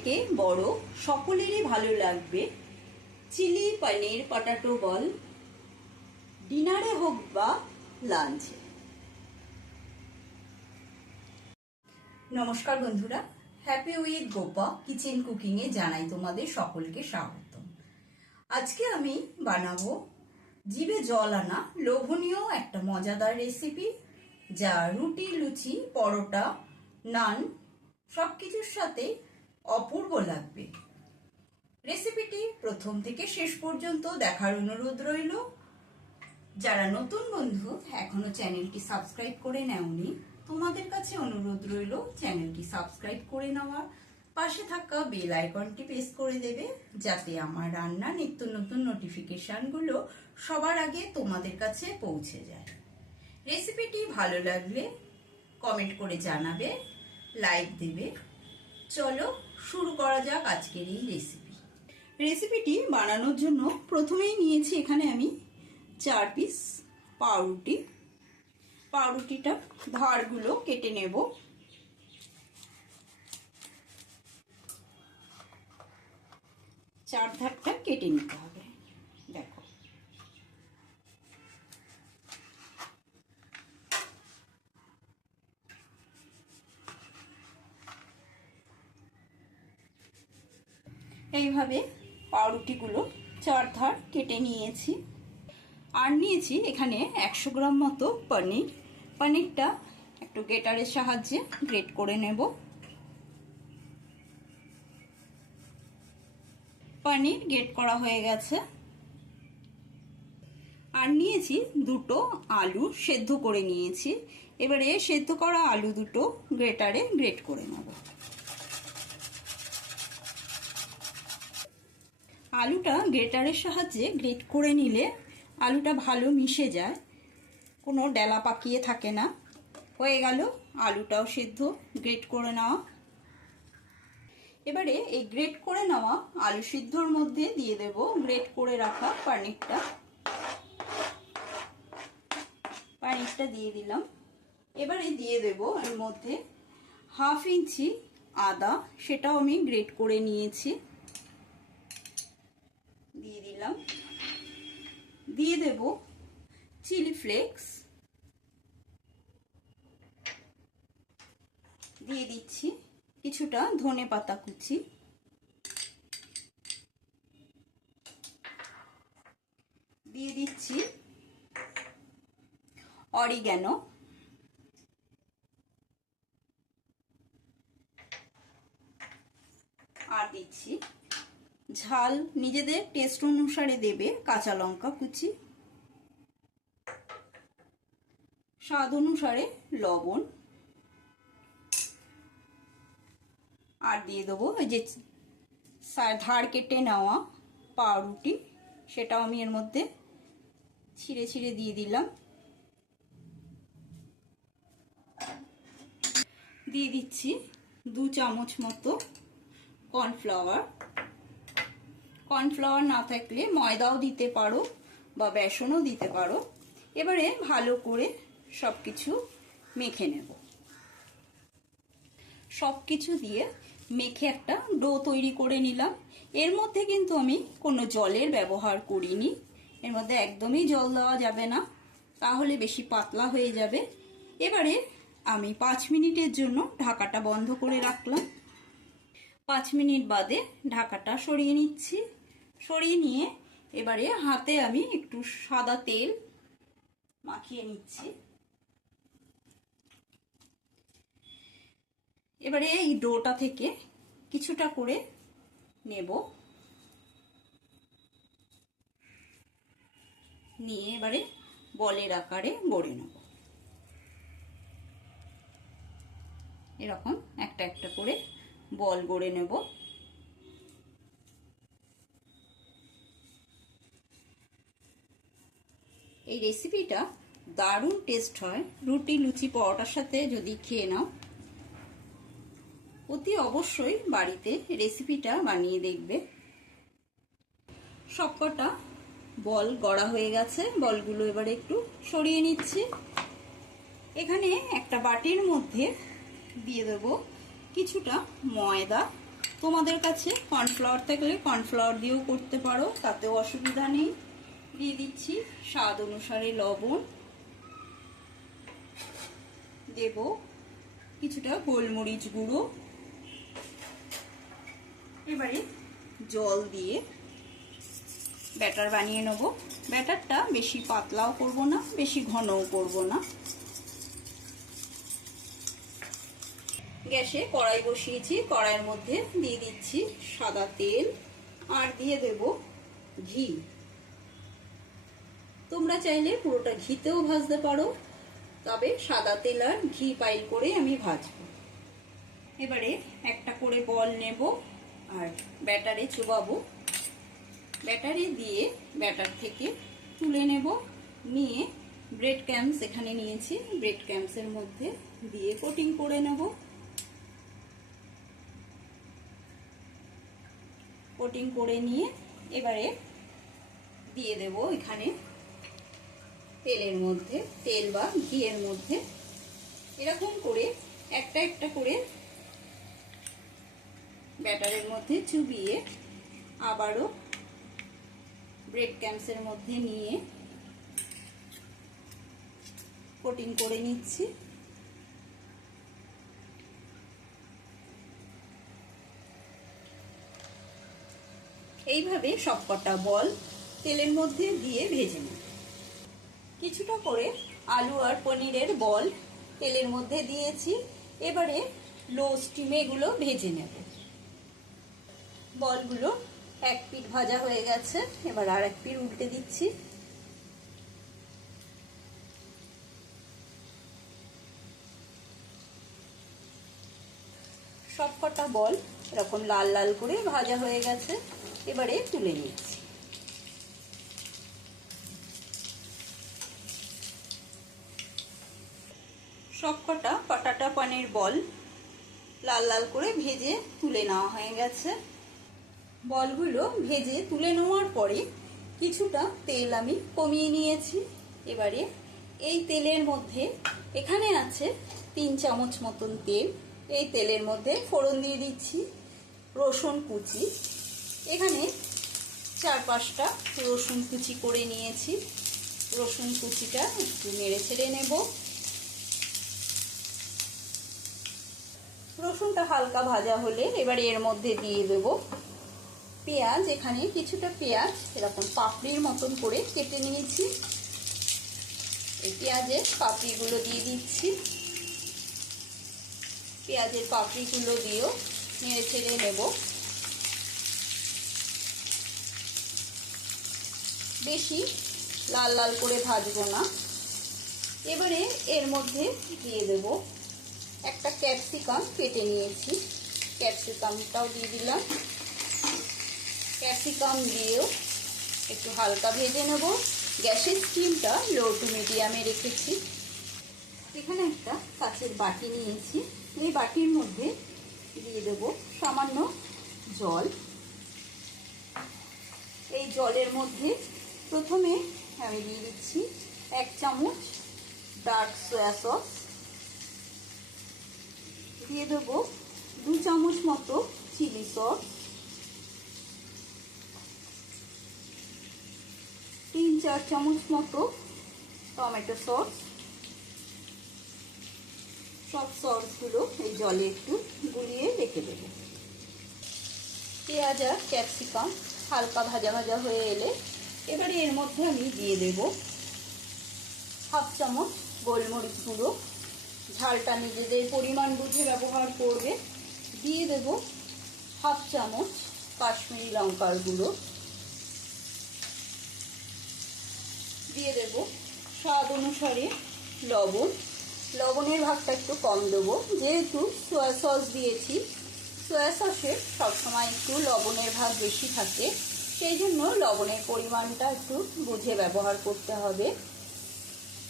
থেকে বড়, সকলেরই ভালো লাগবে। চিলি পনির, পটাটো বল, ডিনারে হোক বা লাঞ্চে। নমস্কার বন্ধুরা হ্যাপি উইথ গোপা কিচেন কুকিংয়ে জানাই তোমাদের সকলকে স্বাগত আজকে আমি বানাবো জিভে জল আনা লোভনীয় একটা মজাদার রেসিপি যা রুটি, লুচি, পরোটা, নান সব কিছুর সাথে অপূর্ব লাগবে। রেসিপিটি প্রথম থেকে শেষ পর্যন্ত দেখার অনুরোধ রইল। যারা নতুন বন্ধু, এখনও চ্যানেলটি সাবস্ক্রাইব করে নেওনি, তোমাদের কাছে অনুরোধ রইল চ্যানেলটি সাবস্ক্রাইব করে নেওয়ার পাশে থাকা বেল আইকনটি প্রেস করে দেবে, যাতে আমার রান্না নিত্য নতুন নোটিফিকেশনগুলো সবার আগে তোমাদের কাছে পৌঁছে যায়। রেসিপিটি ভালো লাগলে কমেন্ট করে জানাবে, লাইক দেবে। চলো শুরু করা যাক আজকের এই রেসিপি রেসিপিটি বানানোর জন্য প্রথমেই নিয়েছি এখানে আমি চার পিস পাউরুটি। পাউরুটিটা ধারগুলো কেটে নেব। চার ধারটা কেটে নিতে হবে দেখো এইভাবে পাউরুটিগুলো চার ধার কেটে নিয়েছি। আর নিয়েছি এখানে একশো গ্রাম মতো পনির। পনিরটা একটু গেটারের সাহায্যে গ্রেট করে নেব। পনির গ্রেট করা হয়ে গেছে। আর নিয়েছি দুটো আলু সেদ্ধ করে নিয়েছি। এবারে সেদ্ধ করা আলু দুটো গ্রেটারে গ্রেট করে নেব। আলুটা গ্রেটারের সাহায্যে গ্রেট করে নিলে আলুটা ভালো মিশে যায়। কোনো ডেলা পাকিয়ে থাকে না। হয়ে গেল, আলুটাও সিদ্ধ, গ্রেট করে নেওয়া। এবারে এই গ্রেট করে নেওয়া আলু সিদ্ধর মধ্যে দিয়ে দেব গ্রেট করে রাখা পানিরটা। পানিরটা দিয়ে দিলাম। এবারে দিয়ে দেব এর মধ্যে হাফ ইঞ্চি আদা, সেটাও আমি গ্রেট করে নিয়েছি। দিয়ে দিলাম। দিয়ে দেব চিলি ফ্লেক্স। দিয়ে দিচ্ছি কিছুটা ধনে পাতা কুচি। দিয়ে দিচ্ছি অরিগ্যানো। আর দিচ্ছি ঝাল নিজেদের টেস্ট অনুসারে দেবে কাঁচা লঙ্কা কুচি। স্বাদ অনুসারে লবণ। আর দিয়ে দেবো যে ধার কেটে নেওয়া পাউরুটি, সেটাও আমি এর মধ্যে ছিঁড়ে ছিঁড়ে দিয়ে দিলাম। দিয়ে দিচ্ছি দু চামচ মতো কর্নফ্লাওয়ার কর্নফ্লাওয়ার না থাকলে ময়দাও দিতে পারো বা বেসনও দিতে পারো। এবারে ভালো করে সব কিছু মেখে নেব। সব কিছু দিয়ে মেখে একটা ডো তৈরি করে নিলাম। এর মধ্যে কিন্তু আমি কোনো জলের ব্যবহার করিনি। এর মধ্যে একদমই জল দেওয়া যাবে না, তাহলে বেশি পাতলা হয়ে যাবে। এবারে আমি পাঁচ মিনিটের জন্য ঢাকাটা বন্ধ করে রাখলাম। পাঁচ মিনিট বাদে ঢাকাটা সরিয়ে নিচ্ছি। সরিয়ে নিয়ে এবারে হাতে আমি একটু সাদা তেল মাখিয়ে নিচ্ছি। এবারে এই ডোটা থেকে কিছুটা করে নেব। নিয়ে এবারে বলের আকারে গড়ে নেব। এরকম একটা একটা করে বল গড়ে নেব। এই রেসিপিটা দারুণ টেস্ট হয়। রুটি, লুচি, পরোটার সাথে যদি খেয়ে নাও, অতি অবশ্যই বাড়িতে রেসিপিটা বানিয়ে দেখবে। সবকটা বল গড়া হয়ে গেছে, বলগুলো এবারে একটু সরিয়ে নিচ্ছি। এখানে একটা বাটির মধ্যে দিয়ে দেব কিছুটা ময়দা। তোমাদের কাছে কর্নফ্লাওয়ার থাকলে কর্নফ্লাওয়ার দিয়েও করতে পারো, তাতেও অসুবিধা নেই। দিয়ে দিচ্ছি। স্বাদ অনুসারে লবণ দেব। কিছুটা গোলমরিচ গুঁড়ো। এবারে জল দিয়ে ব্যাটার বানিয়ে নেব। ব্যাটারটা বেশি পাতলাও করব না, বেশি ঘনও করব না। গ্যাসে কড়াই বসিয়েছি। কড়াইয়ের মধ্যে দিয়ে দিচ্ছি সাদা তেল। আর দিয়ে দেব ঘি। তোমরা চাইলে পুরোটা ঘিতেও ভাজতে পারো। তবে সাদা তেল আর ঘি পাইল করে আমি ভাজবো। এবারে একটা করে বল নেব আর ব্যাটারে চুবাবো। ব্যাটারে দিয়ে ব্যাটার থেকে তুলে নেব। নিয়ে ব্রেড ক্যাম্পস এখানে নিয়েছি। ব্রেড ক্যাম্পসের মধ্যে দিয়ে কোটিং করে নেব। কোটিং করে নিয়ে এবারে দিয়ে দেব এখানে তেলের মধ্যে, তেল বা ঘিয়ের মধ্যে। এরকম করে একটা একটা করে ব্যাটারের মধ্যে চুবিয়ে আবারও ব্রেড ক্যাম্পসের মধ্যে নিয়ে কোটিং করে নিচ্ছি। এইভাবে সবকটা বল তেলের মধ্যে দিয়ে ভেজে নেব কিছুটা করে আলু আর পনিরের বল তেলের মধ্যে দিয়েছি। এবারে লো স্টিমে এগুলো ভেজে নেব। বলগুলো এক পিঠ ভাজা হয়ে গেছে। এবার আর এক পিঠ উল্টে দিচ্ছি। সবকটা বল এরকম লাল লাল করে ভাজা হয়ে গেছে। এবারে তুলে নিচ্ছি। সবকটা পাটাটা পানির বল লাল লাল করে ভেজে তুলে নেওয়া হয়ে গেছে। বলগুলো ভেজে তুলে নেওয়ার পরে কিছুটা তেল আমি কমিয়ে নিয়েছি। এবারে এই তেলের মধ্যে এখানে আছে তিন চামচ মতন তেল। এই তেলের মধ্যে ফোড়ন দিয়ে দিচ্ছি, রসুন কুচি। এখানে চার পাঁচটা রসুন কুচি করে নিয়েছি। রসুন কুচিটা একটু নেড়ে ছেড়ে নেব। রসুনটা হালকা ভাজা হলে এবারে এর মধ্যে দিয়ে দেব পেঁয়াজ। এখানে কিছুটা পেঁয়াজ, এরকম পাপড়ির মতন করে কেটে নিয়েছি। এই পেঁয়াজের পাপড়িগুলো দিয়ে দিচ্ছি। পেঁয়াজের পাপড়িগুলো দিয়েও নেড়ে ছেড়ে নেব। বেশি লাল লাল করে ভাজবো না। এবারে এর মধ্যে দিয়ে দেব একটা ক্যাপসিকাম কেটে নিয়েছি। ক্যাপসিকামটাও দিয়ে দিলাম। ক্যাপসিকাম দিয়েও একটু হালকা ভেজে নেব। গ্যাসের স্টিমটা লো টু মিডিয়ামে রেখেছি। এখানে একটা কাচের বাটি নিয়েছি। এই বাটির মধ্যে দিয়ে দেব সামান্য জল। এই জলের মধ্যে প্রথমে আমি দিয়ে দিচ্ছি এক চামচ ডার্ক সয়া সস। দিয়ে দেব দু চামচ মতো চিলি সস, তিন চার চামচ মতো টমেটো সস। সব সসগুলো এই জলে একটু গুলিয়ে রেখে দেবো। পেঁয়াজ আর ক্যাপসিকাম হালকা ভাজা ভাজা হয়ে এলে এবারে এর মধ্যে আমি দিয়ে দেব হাফ চামচ গোলমরিচ গুঁড়ো। ঝালটা নিজেদের পরিমাণ বুঝে ব্যবহার করবে। দিয়ে দেব হাফ চামচ কাশ্মীরি লঙ্কার গুঁড়ো। দিয়ে দেব স্বাদ অনুসারে লবণ। লবণের ভাগটা একটু কম দেবো। যেহেতু সোয়া সস দিয়েছি, সোয়া সসে সবসময় একটু লবণের ভাগ বেশি থাকে, সেই জন্য লবণের পরিমাণটা একটু বুঝে ব্যবহার করতে হবে।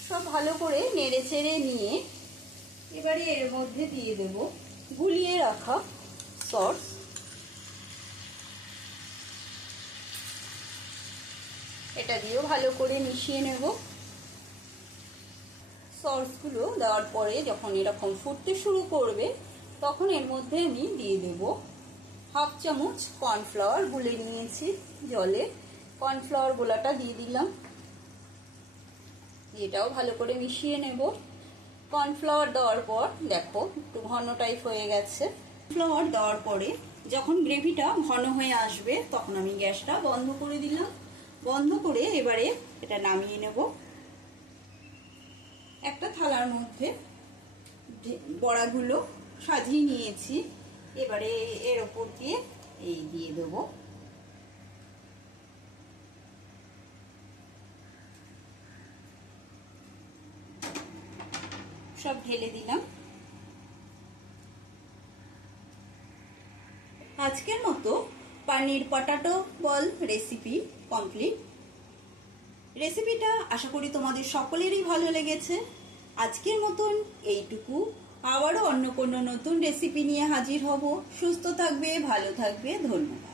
সব ভালো করে নেড়ে চেড়ে নিয়ে এবারে এর মধ্যে দিয়ে দেব, গুলিয়ে রাখা সস এটা দিয়েও ভালো করে মিশিয়ে নেব। সসগুলো দেওয়ার পরে যখন এরকম ফুটতে শুরু করবে, তখন এর মধ্যে আমি দিয়ে দেব হাফ চামচ কর্নফ্লাওয়ার গুলে নিয়েছি জলে। কর্নফ্লাওয়ার গোলাটা দিয়ে দিলাম। এটাও ভালো করে মিশিয়ে নেব। কর্নফ্লাওয়ার দেওয়ার পর, দেখো, একটু ঘন টাইপ হয়ে গেছে। ফ্লাওয়ার দেওয়ার পরে, যখন গ্রেভিটা ঘন হয়ে আসবে, তখন আমি গ্যাসটা বন্ধ করে দিলাম। বন্ধ করে এবারে এটা নামিয়ে নেব। একটা থালার মধ্যে বড়াগুলো সাজিয়ে নিয়েছি। এবারে এর ওপর দিয়ে এই দিয়ে দেবো। সব ঢেলে দিলাম। আজকের মতো পানির পটাটো বল রেসিপি কমপ্লিট রেসিপিটা আশা করি তোমাদের সকলেরই ভালো লেগেছে। আজকের মতন এইটুকু। আবারও অন্য কোনো নতুন রেসিপি নিয়ে হাজির হব। সুস্থ থাকবে, ভালো থাকবে। ধন্যবাদ।